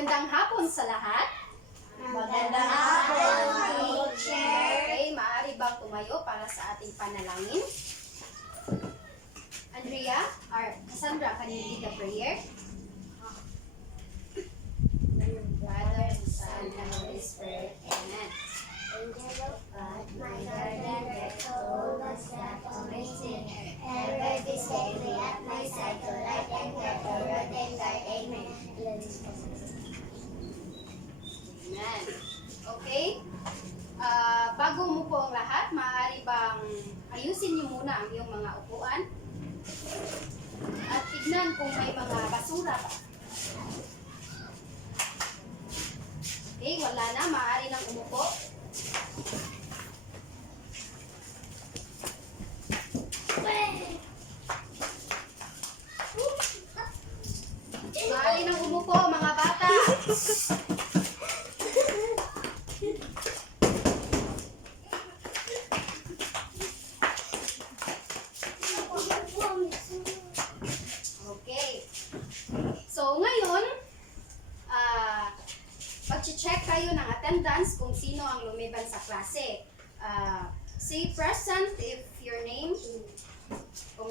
Magandang hapon sa lahat. Magandang hapon, teacher. Okay, maaari bang tumayo para sa ating panalangin? Andrea or Cassandra, can you lead the prayer? Father, Son, and Holy Spirit. Amen. Angel of God, my guardian, told us that amazing. Ever this day be at my side to light and care, to road and guide. Amen. Amen. Okay? Bago mo po ang lahat, maaari bang ayusin niyo muna ang iyong mga upuan? At tignan kung may mga basura pa. Okay, wala na. Maaari nang umupo. Maaari nang umupo, mga bata. Okay. So, ngayon, mag-check kayo ng attendance kung sino ang lumiban sa klase. Say present if your name. Kung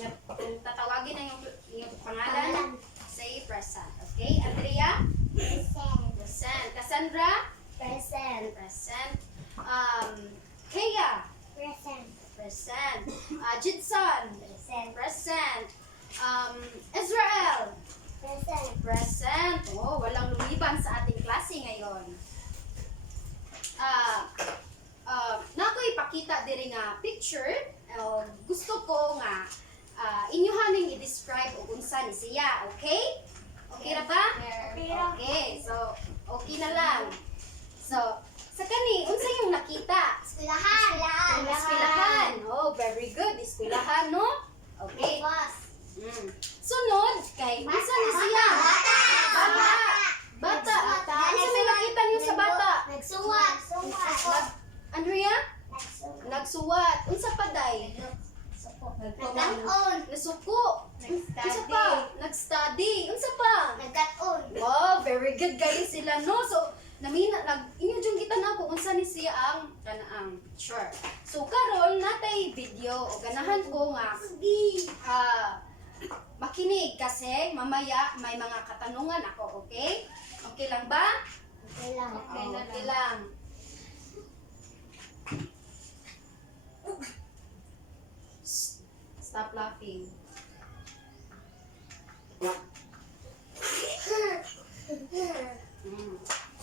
tatawagin na yung pangalan, say present. Okay? Andrea? Present. Present. Cassandra? Present. Present. Kaya? Present. Present. Jidson? Present. Present. Israel? Present. Present. Oh, walang lumiban sa ating klase ngayon. Nako ipakita diri nga picture. Gusto ko nga inyohaning i-describe og unsa ni siya, okay? Okay ra ba? Okay. So, okay na lang. So, sa kani unsa yung nakita? Eskwelahan. Eskwelahan. Oh, very good. Eskwelahan, no? Okay. Sunod kay unsa ni siya? Bata. Bata. Unsa may nakita niyo sa bata? Nagsuwat. Andrea? Nagsuwat. Unsa pa day? Nagkaon. Nasuko. Unsa pa? Nag-study. Unsa pa? Nagkaon. Oh, very good guys sila, no? So, inyo jung kita na kung unsa ni siya ang kanaang picture. So, karon natay video o ganahan ko nga makinig kasi mamaya may mga katanungan ako, okay? Okay lang ba? Okay lang. Okay lang. Stop laughing.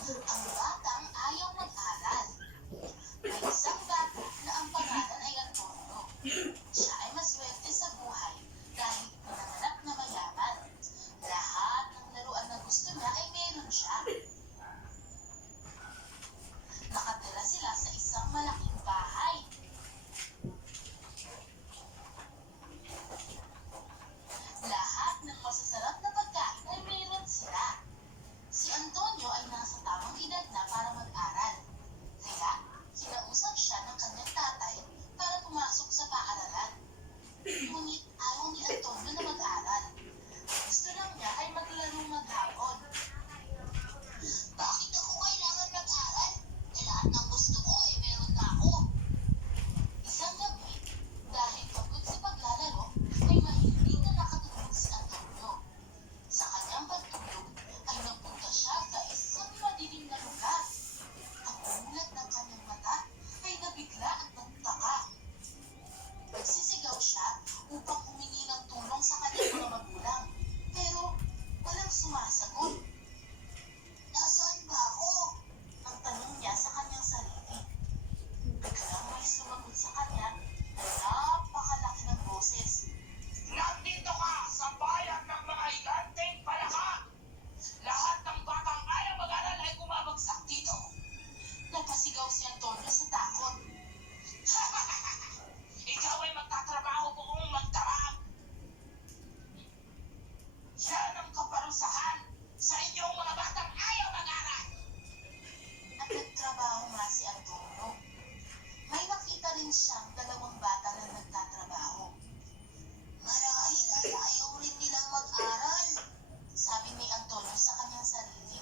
Ang batang ayaw mag-aral. May isang bata na ang pangalan ay Antonio. Siya ay maswerte sa buhay dahil pinanganak na mayaman. Lahat ng laruan na gusto niya ay meron siya. Nakatira sila sa isang malaking bahay. Lahat ng masasarap na pagkain ay meron sila. Si Antonio ay nasa tamang edad na para mag-aral. Kaya, kinausap siya ng kanyang tatay para pumasok sa paaralan. Ngunit ayaw ni Antonio na mag-aral. Gusto lang niya ay maglaro maghapon. Bakit ako kailangan mag-aral? Lahat ng gusto ko ay meron na ako. Isang gabi, dahil pagod sa paglalaro, ay mahilig na nakatulog si Antonio. Sa kanyang pagtulog, ay nagpunta siya sa isang madilim na lugar. Ang mulat ng kanyang mata ay nabigla at nagtaka. Nagsisigaw siya upang humingi ng tulong sa kanyang mga magulang. Pero walang sumasagot. Nasaan ba ako? Ang tanong niya sa kanyang sarili. Biglang may sumagot sa kanya na napakalaki ng boses. Nandito ka sa bayan ng mga higanteng palaka! Lahat ng batang ayaw mag-aral ay bumabagsak dito. Napasigaw si Antonio sa takot. Ikaw ay magtatrabaho buong magdarang. Yan ang kaparusahan sa inyong mga batang ayaw mag-aral. At nagtrabaho nga si Antonio. May nakita rin siyang dalawang bata na nagtatrabaho. Marahil ay ayaw rin nilang mag-aral, sabi ni Antonio sa kanyang sarili.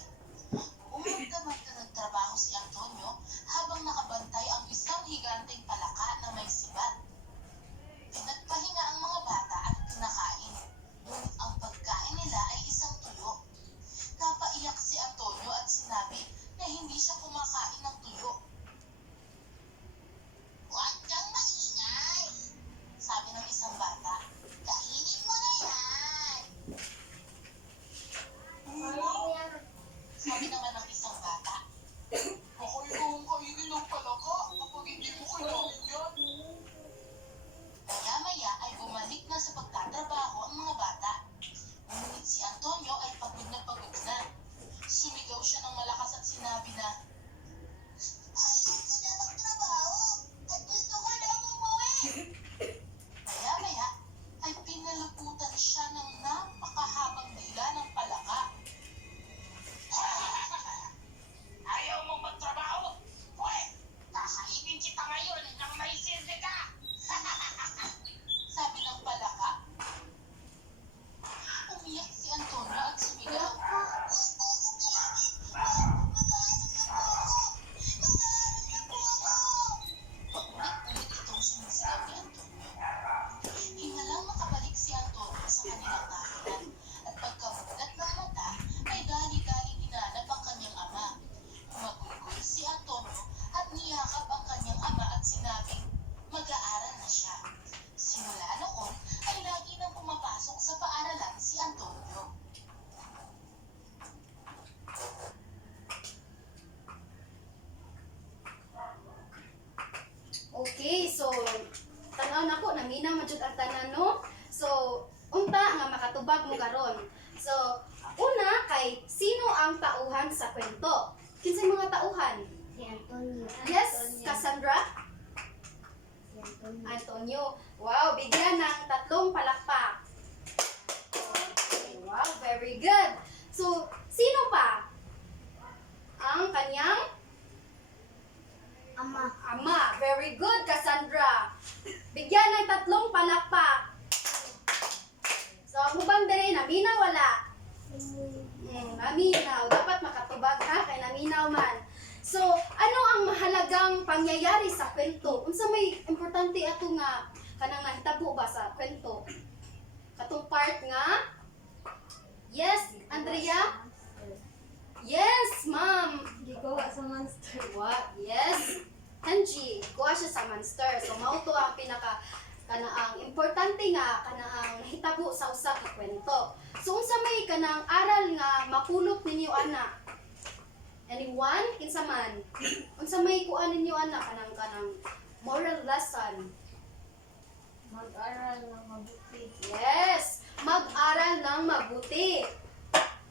tauhan sa kwento. Kinsay mga tauhan? Si Antonio. Yes, Cassandra? Si Antonio. Antonio. Wow, bigyan ng 3 palakpak. Wow, very good. So, sino pa? Ang kanyang Ama. ama. Very good, Cassandra. Bigyan ng 3 palakpak. So, ang ubang dere, naminaw wala? Naminaw. Dapat makatubag ha, kay naminaw man. So, ano ang mahalagang pangyayari sa kwento? Unsa may importante ato nga kanang nahitabo ba sa kwento? Katong part nga? Yes, Andrea? Yes, ma'am. Gigawa sa monster. What? Yes. Hanji, kuha siya sa monster. So, mao to ang pinaka kanaang importante nga kanaang nahitabo sa usa ka kwento. So, unsa may kanang aral nga mapulot ninyo ana? Anyone? Kinsa man? Unsa may kuan ninyo ana kanang moral lesson? Mag-aral ng mabuti. Yes, mag-aral ng mabuti.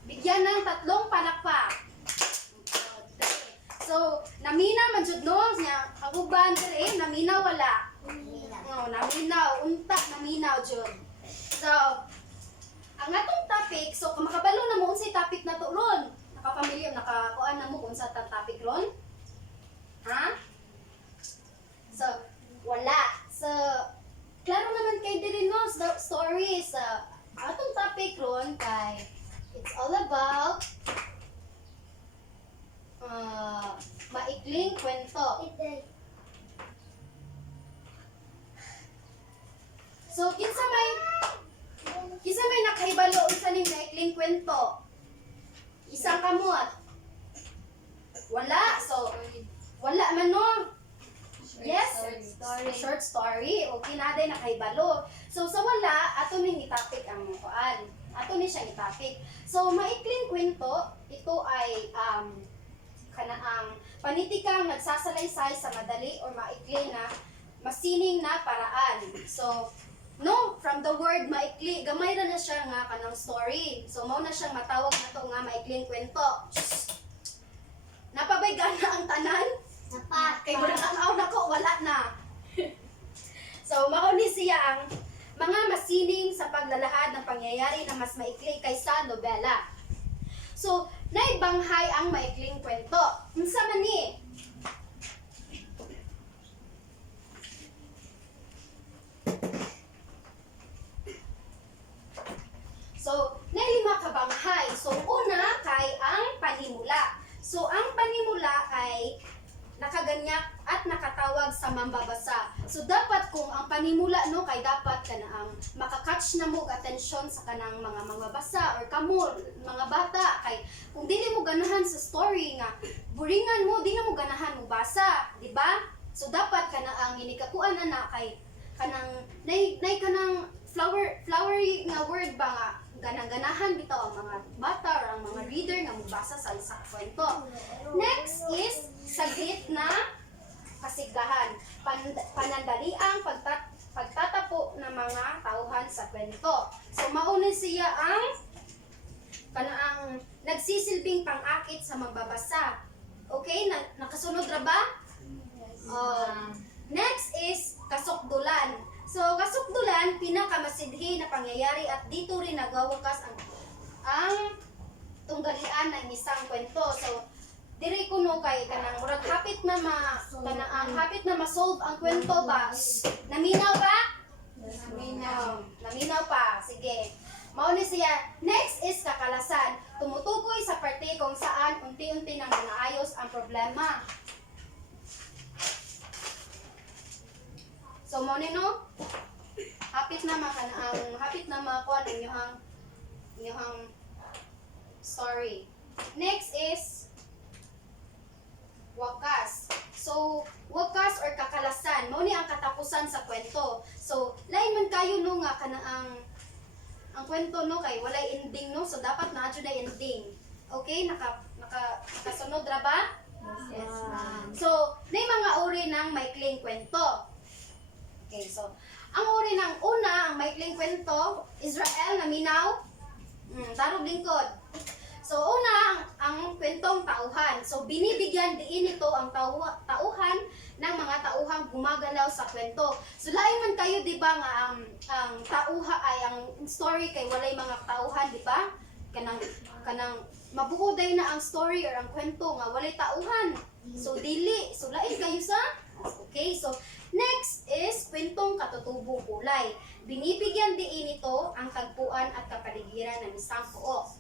Bigyan ng 3 palakpak. So, naminaw man jud no niya ang uban dire naminaw wala. No, naminaw unta naminaw jud. So, ang atong topic, so kung makabalo na mo unsay topic na to ron. Nakapamilyar nakakuan na mo kung sa topic ron? Ha? So, wala. So, klaro naman kay diri no sa stories sa atong topic ron kay it's all about maikling kwento. So, kinsa may nakahibalo unsa ning maikling kwento? Isang kamot. Wala. So, wala man no. Yes, short story. O kinaday nakahibalo. So sa wala, ato ning itapik ang kuan. Ato ni siya itapik. So maikling kwento, ito ay kanaang panitikang nagsasalaysay sa madali or maikli na masining na paraan. So no, from the word maikli, gamay ra na siya nga kanang story. So mao na siyang matawag na to nga maikling kwento. Napabay gana ang tanan? Kay murag ang nako wala na. So mao ni siya ang mga masining sa paglalahad ng pangyayari na mas maikli kaysa nobela. So naibanghay ang maikling kwento. Unsa man ni? So, nailima ka banghay. So, una kay ang panimula. So, ang panimula ay nakaganyak at nakatawag sa mambabasa. So, dapat kung ang panimula no kay dapat ka na ang makakatch na mo atensyon sa kanang mga mambabasa or kamo, mga bata. Kay kung dili mo ganahan sa story nga, buringan mo, dili mo ganahan mo basa. Di ba? So, dapat ka na ang inikakuan na kay kanang, nay kanang flowery nga word ba nga, ganang-ganahan bitaw ang mga bata or ang mga reader nga mubasa sa isang kwento. Next is saglit na kasigdahan. Panandaliang pagtatapo ng mga tauhan sa kwento. So mauna siya ang kanaang nagsisilbing pang-akit sa magbabasa. Okay, nakasunod ra ba? Next is kasukdulan. So, kasukdulan, pinakamasidhi na pangyayari at dito rin nagawakas ang tunggalian ng isang kwento. So, diri kuno kay kanang murag hapit na hapit na ma-solve ang kwento ba? Naminaw ba? Naminaw pa. Sige. Mao ni siya. Next is kakalasan. Tumutukoy sa parte kung saan unti-unti nang naayos ang problema. So mo ni no, hapit na makuha ang inyong story. Next is wakas. So wakas or kakalasan, mo ni ang katapusan sa kwento. So lain man kayo no nga kanaang ang kwento no kay walay ending no, so dapat na jud na ending. Okay, nakasunod ra ba? Yes, ma'am. So, may mga uri ng maikling kwento. Okay, so, ang uri ng una, ang maikling kwento, Israel na minaw, tarog lingkod. So, una, ang kwento binibigyan diin ito ang tauhan ng mga tauhang gumagalaw sa kwento. So lain man kayo di ba nga ang tauha ay ang story kay walay mga tauhan di ba? Kanang mabuoday na ang story or ang kwento nga walay tauhan. So dili, so lain kayo sa okay. So next is kwentong katutubong kulay. Binibigyan diin ito ang tagpuan at kapaligiran ng isang puo.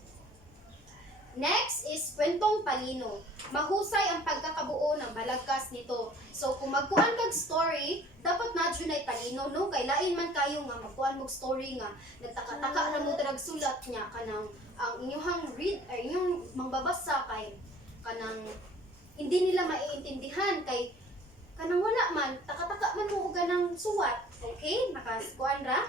Next is kwentong palino. Mahusay ang pagkakabuo ng balagkas nito. So kung magkuan kag story, dapat na dyan ay palino no? Kay lain man kayo nga magkuan mong story nga nagtaka-taka na mo drag sulat niya kanang ang inyong read or inyong mangbabasa kay kanang hindi nila maiintindihan kay kanang wala man taka-taka man mo og ganang suwat. Okay? Nakakuan ra?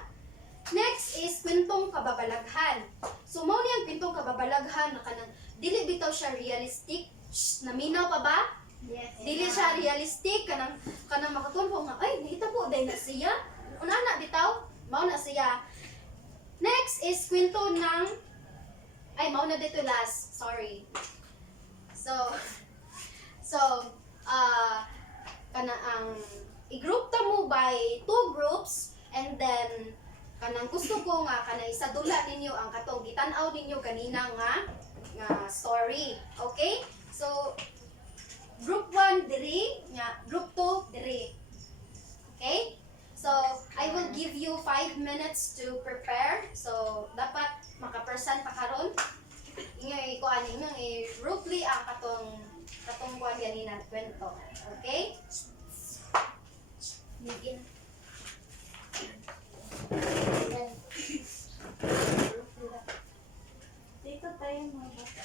Next is kwentong kababalaghan. So mao ni ang kwentong kababalaghan na kanang dili bitaw siya realistic. Shh, naminaw pa ba? Yes. Dili siya realistic kanang makatulpo nga ay nahita po dahil na siya. Una na bitaw, mao na siya. Next is kwento ng ay mao na dito last. Sorry. So kana ang i-group ta mo by 2 groups and then kanang gusto ko nga kanang isadula ninyo ang katong gitan-aw ninyo kanina nga story. Okay? So group 1 diri, nga group 2 diri. Okay? So I will give you 5 minutes to prepare. So dapat maka-present pa karon. Inyo ikuan ninyo roughly ang katong kuan ganina kwento. Okay? Begin. Dito tayo mga bata.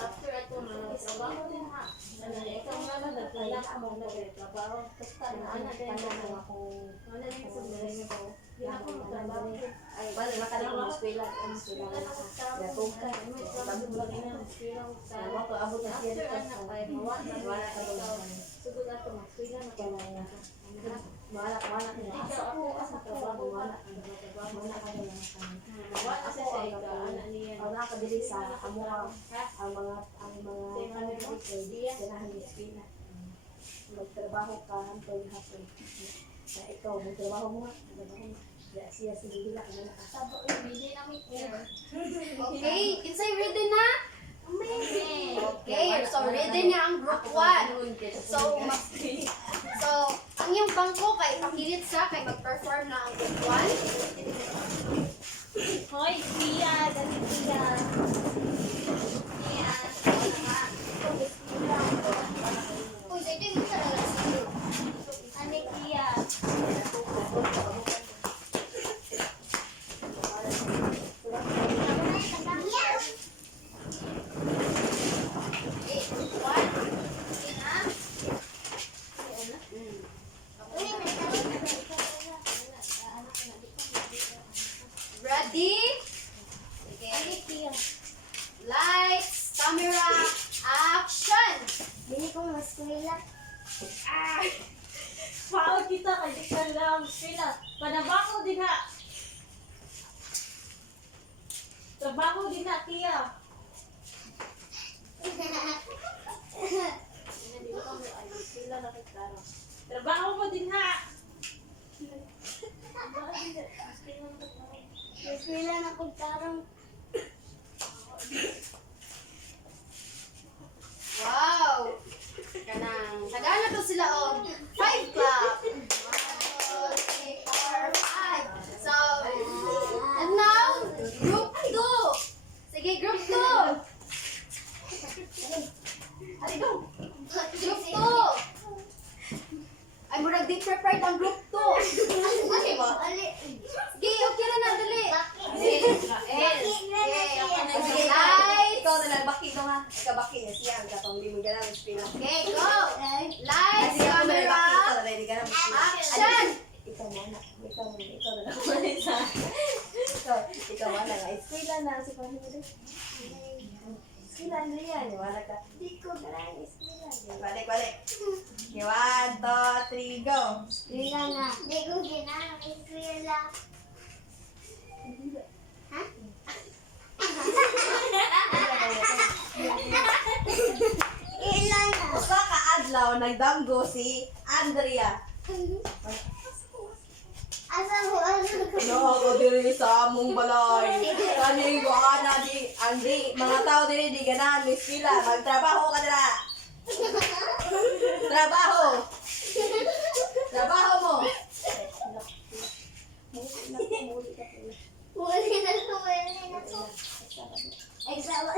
After ito, trabaho din ha. Ikaw nga na nagpalak mo na trabaho. Basta na anak din ako. Wala din sa mga ko. Hindi ako magtrabaho. Ay, bali makalang mo eskwela. Ang eskwela na ako. Kaya kung ka, sabi mo lang na eskwela ko sa ako abot na siya dito. Wala ka doon. Sugod ato mag-eskwela na kaya malak niya. Ako sa trabaho malak ka doon. Wala kasi sa ika anak niya. Wala ka dili sa amo ang mga sinahan ni Spina. Magtrabaho ka hantod hapon. Na ikaw magtrabaho mo nga. Siya sige ka na nakasabo. Okay, kinsay ready na? Okay, so ready na ang group 1. So ang iyong bangko kay pakilit sa kay mag-perform na ang group 1. Hoy, Pia, dali Pia. Pia. Uy, sa ito yung talaga sa'yo. Ano Pia? Okay, group 1. Okay na? Ready? Sige. Ano Pia? Lights, camera, action! Dili ko maskwela. Pao kita kay di ka lang eskwela. Panabako din ha. Trabaho din na tiya. Trabaho mo din ha. Maskwela na kung tarong. Wow! Kanang, sagana to sila og 5 clap. 1, 2, 3, 4, Ay, murag di prepared ang group 2. Okay ba? Sige, okay na na, dali. Okay, Lights. Ikaw na lang, baki ko nga. Ikaw baki na siya. Ang katong di mo ganang spin. Okay, go. Lights, Kasi ako na lang baki. Ikaw camera, na lang, di ganang spin. action. Ikaw muna. Ikaw na lang. Ikaw muna nga. Eskwela na. Si Pano mo din. Eskwela na yan. Wala ka. Di ko maraming eskwela. Balik. Okay, 1, 2, 3, go. Eskwela na. Di ko ginamang eskwela. Ha? Ilan na? Usa ka adlaw, nagdanggo si Andrea. Asa ko? No, ko diri sa among balay. Kani ko ana di Andri, mga tao diri di ganahan mo eskwela, magtrabaho ka dira. Trabaho. Trabaho mo. Wala na to. Exam.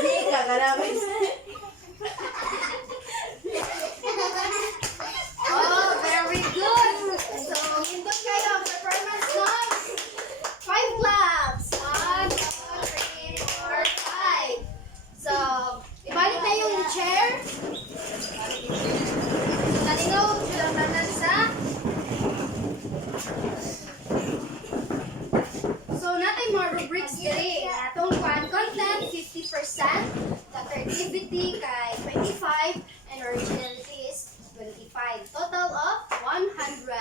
Di ka ganahan. Oh, very good. So, hindot kayo ang performance songs. 5 claps. 1, 2, 3, 4, 5. So, ibalik na yung chair. Nalinaw lang naman sa. So, natin mga rubrics diri. Atong content, 50%. The creativity kay 25. And originality is 25. Total of 100.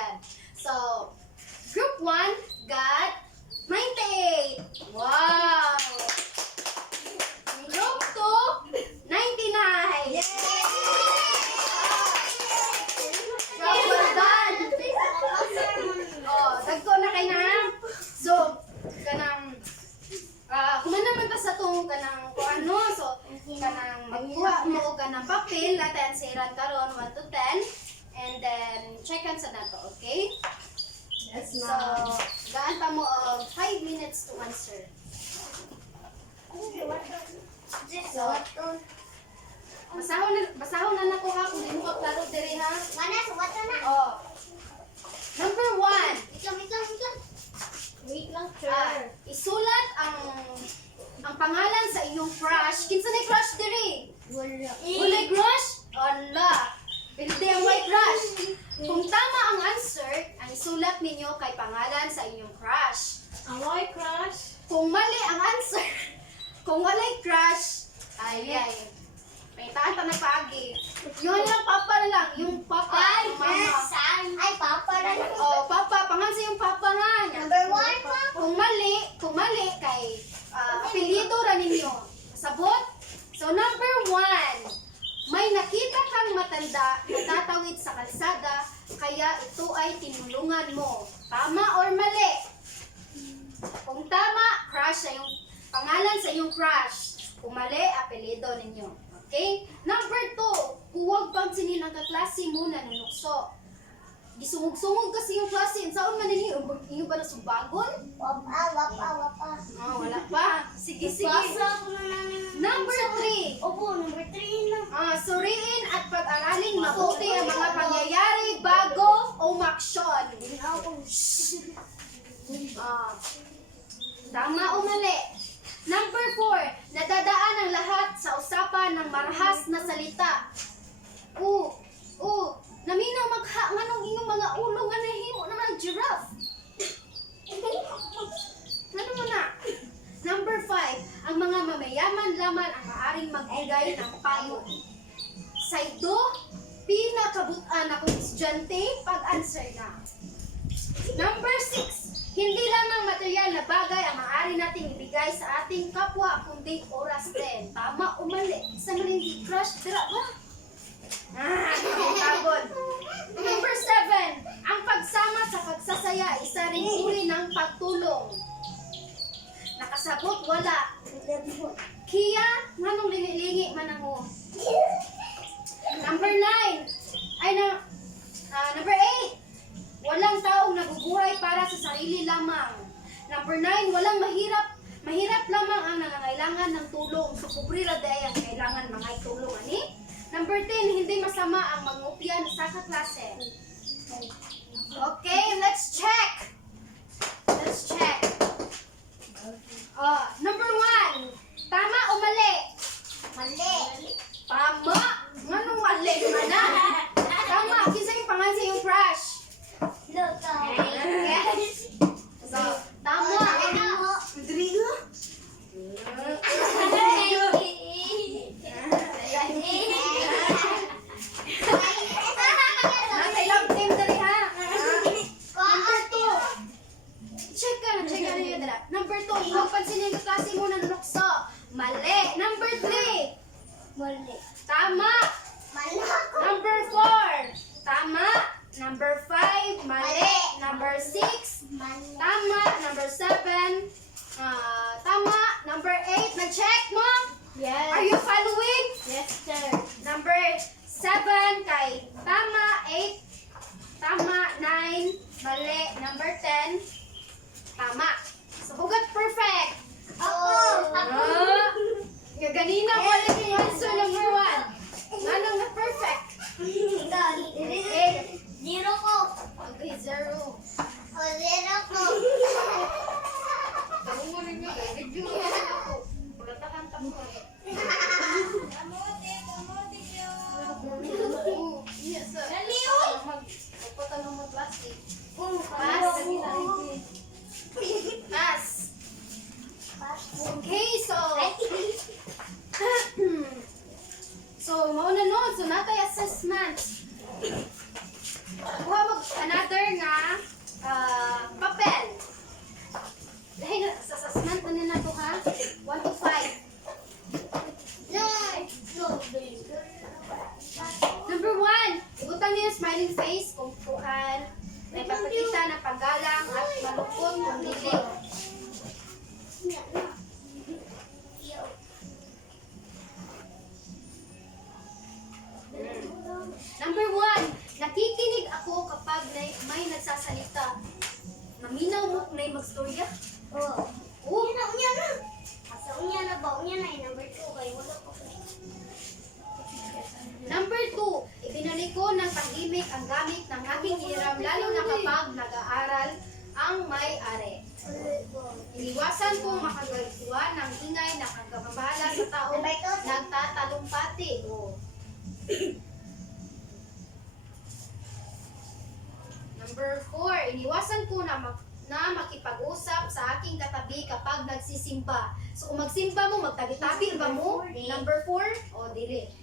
So, group 1 got 98. Wow! Group 2, 99. Yay! Job well done. Oh, dagko na kay na. So, kanang kumana man ta sa tong kanang kuano, so kanang magkuha mo og kanang papel natin siran karon 1 to 10 and then checkan sa nato, okay? Yes, So, gaan pa mo og 5 minutes to answer. So, basahon na nako ha kung di mo ka klaro diri ha. Oh. Number 1. Wait lang, Isulat ang pangalan sa iyong crush. Kinsa na crush diri? Wala crush? Ala. Pilde ang may crush. Kung tama ang answer, ang isulat ninyo kay pangalan sa inyong crush. Away crush. Kung mali ang answer, kung walay crush, ay. May taan ta nagpaagi. Yun lang, papa na lang. Yung papa, yung mama. Ay, papa na lang. Oh, papa, pangalan sa iyong papa nga. Number 1 pa. Kung mali kay apelyido ra ninyo. Sabot? So number 1, may nakita kang matanda na tatawid sa kalsada, kaya ito ay tinulungan mo. Tama or mali? Kung tama, crush sa yung pangalan sa iyong crush. Kung mali, apelyido ninyo. Okay? Number 2, huwag pansinin ang kaklase mo na nunukso. Gisungog-sungog kasi yung klase. Saan man ninyo? Inyo ba na subagon? Wapa. Wala pa. Sige. Basa ko na namin. Number 3. Opo, number 3 lang. Suriin at pag-aralin mabuti ang mga pangyayari bago umaksyon. Tama o mali? Number 4. Nadadaan ang lahat sa usapan ng marahas na salita. Naminaw magha nganong inyong mga ulo nga nahimo naman ang giraffe. Ano mo na? Number 5. Ang mga mamayaman lamang ang maaring magbigay ng payo. Saido, pinakabutan akong estudyante pag-answer na. Number 6. Hindi lamang material na bagay ang maaari nating ibigay sa ating kapwa, kundi oras din. Tama o mali? Sa maling crush, tira ba? Pagod. Number 7. Ang pagsama sa pagsasaya, isa rin uri ng pagtulong. Nakasabot, wala. Kiya, nganong lingi-lingi man ako. Number 9. Number 8. Walang taong nabubuhay para sa sarili lamang. Number 9. Walang mahirap. Mahirap lamang ang nangangailangan ng tulong. So, pobre ra day ang kailangan mga tulong. Ani? Number 10, hindi masama ang mangopya sa kaklase. Okay, let's check. Let's check. Number 1, tama o mali? Mali. Tama. Nganong mali mana? Tama. Kinsa yung pangalan sa iyong crush? Luto. Yes. So, tama. Rodrigo? Natay lang team dali ha. Number 2. Check ka na yun dala. Number 2, ikaw pansin yung klase mo ng lukso. Mali. Number 3. Mali. Tama. Mali. Number 4. Tama. Number 5. Mali. Number 6. Mali. Tama. Number 7. Tama. Number 8. Nag-check mo? Yes. Are you following? Yes, sir. Number 7 kay tama. 8. Tama. 9. Mali. Number 10. Tama. So, hugot perfect. Yung ganina mo ulit yung answer number 1. Nanong na perfect. Okay. Zero ko. Okay, 0. O, zero ko. Tanong mo rin yun. Review mo rin ako. Pagkatakan mo rin. Yes, sir. Magpatanong mo plastic. Pass. Pass. Okay, so mauna no, so natay assessment. Kuha mo another nga papel. Dahil sa assessment na nila to ha, 1 to 5. Number 1, igutan niyo yung smiling face kung kuhan may papakita ng paggalang at malukot kung dili. Number 1, nakikinig ako kapag may nagsasalita. Maminaw mo kung may magstorya? Oh. Oo. Unya na. Asa unya na ba? Unya na yung number 2 kay wala ko. Number 2, ibinalik ko ng tahimik ang gamit ng aking hiram lalo na kapag nag-aaral ang may-ari. Iniwasan kong makagagawa ng ingay na kagamabahala sa taong nagtatalumpati. Oh. Number 4, iniwasan ko na makipag-usap sa aking katabi kapag nagsisimba. So kung magsimba mo, magtabi-tabi ba mo? Number 4, o dili.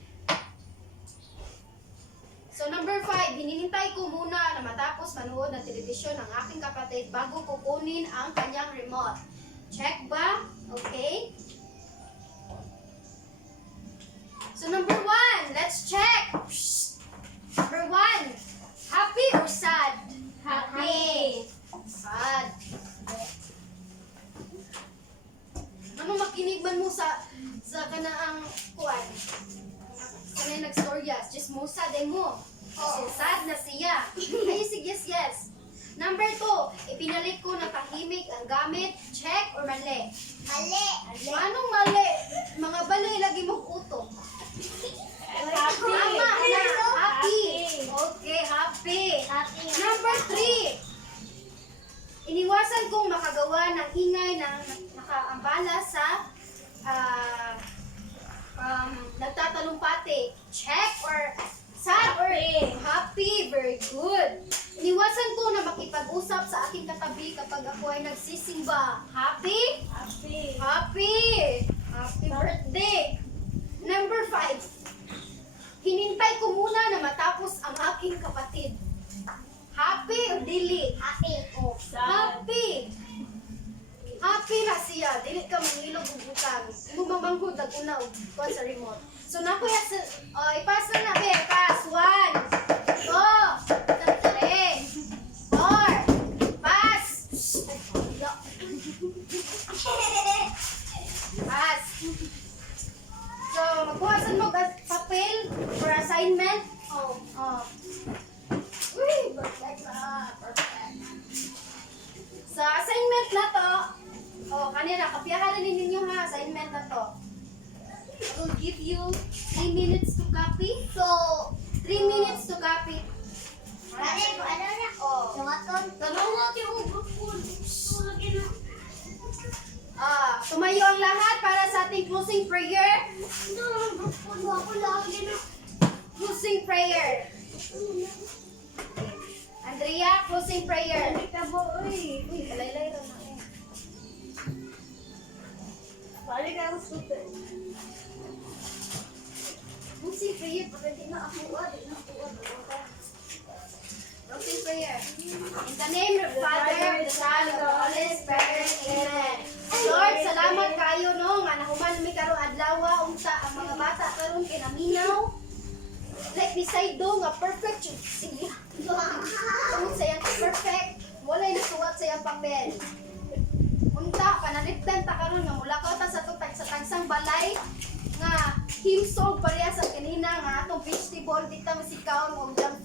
So number 5, hinihintay ko muna na matapos manood ng telebisyon ng aking kapatid bago kukunin ang kanyang remote. Check ba? Okay? So number 1, let's check. Number 1, happy or sad? Happy. Sad. Ano makinigban mo sa kanaang kuan? Kanay nag-storyas, just musa din mo. So sad na siya. Ay, sige, yes. Number 2, ipinalik ko na tahimik ang gamit. Check or mali? Mali. Anong mali? Mga balay lagi mong utok. Happy. Tama na. Happy. Happy. Okay, happy. Happy. Number 3, iniwasan kong makagawa ng ingay na nakaambala sa nagtatalumpati. Check or sad or happy. Very good. Iniwasan ko na makipag-usap sa aking katabi kapag ako ay nagsisimba. Happy? Happy. Happy! Happy birthday! Number 5. Hinintay ko muna na matapos ang aking kapatid. Happy o dili? Happy. Oh, happy! Happy na siya. Dili ka mangilog og butang. Imo mamanghod na una og kuan sa remote. So nakuya sa ipasa na be. Pass. 1, 2, 3, 4. Pass. Pass. So magkuhasan mo og papel for assignment. Oh. Uy, perfect na. Perfect. Sa assignment na to, kanina, kapiyahan na ninyo ha, assignment na to. I will give you 3 minutes to copy. So, 3 minutes to copy. ano ko, ano na? Oh. Yung aton. Tanong yung grupo. Tulog yun. Tumayo ang lahat para sa ating closing prayer. Ako lagi na. Closing prayer. Andrea, closing prayer. Uy, Laylay raw na eh. balik ka sa super. Closing prayer, pwede na ako. Closing prayer. In the name of the Father, the Son, and the Holy Spirit. Amen. Lord, salamat kayo no nga nahuman mi karong adlaw unsa ang mga bata karon kay naminaw. Like beside do nga perfect yun siya. Ang sayang perfect. Wala yung nasuwat sa iyang papel. Unta, panalipdan ta karon nga mula ka ta sa tutag sa tagsang balay nga himsog pareha sa kanina nga atong vegetable dita masikaon o junk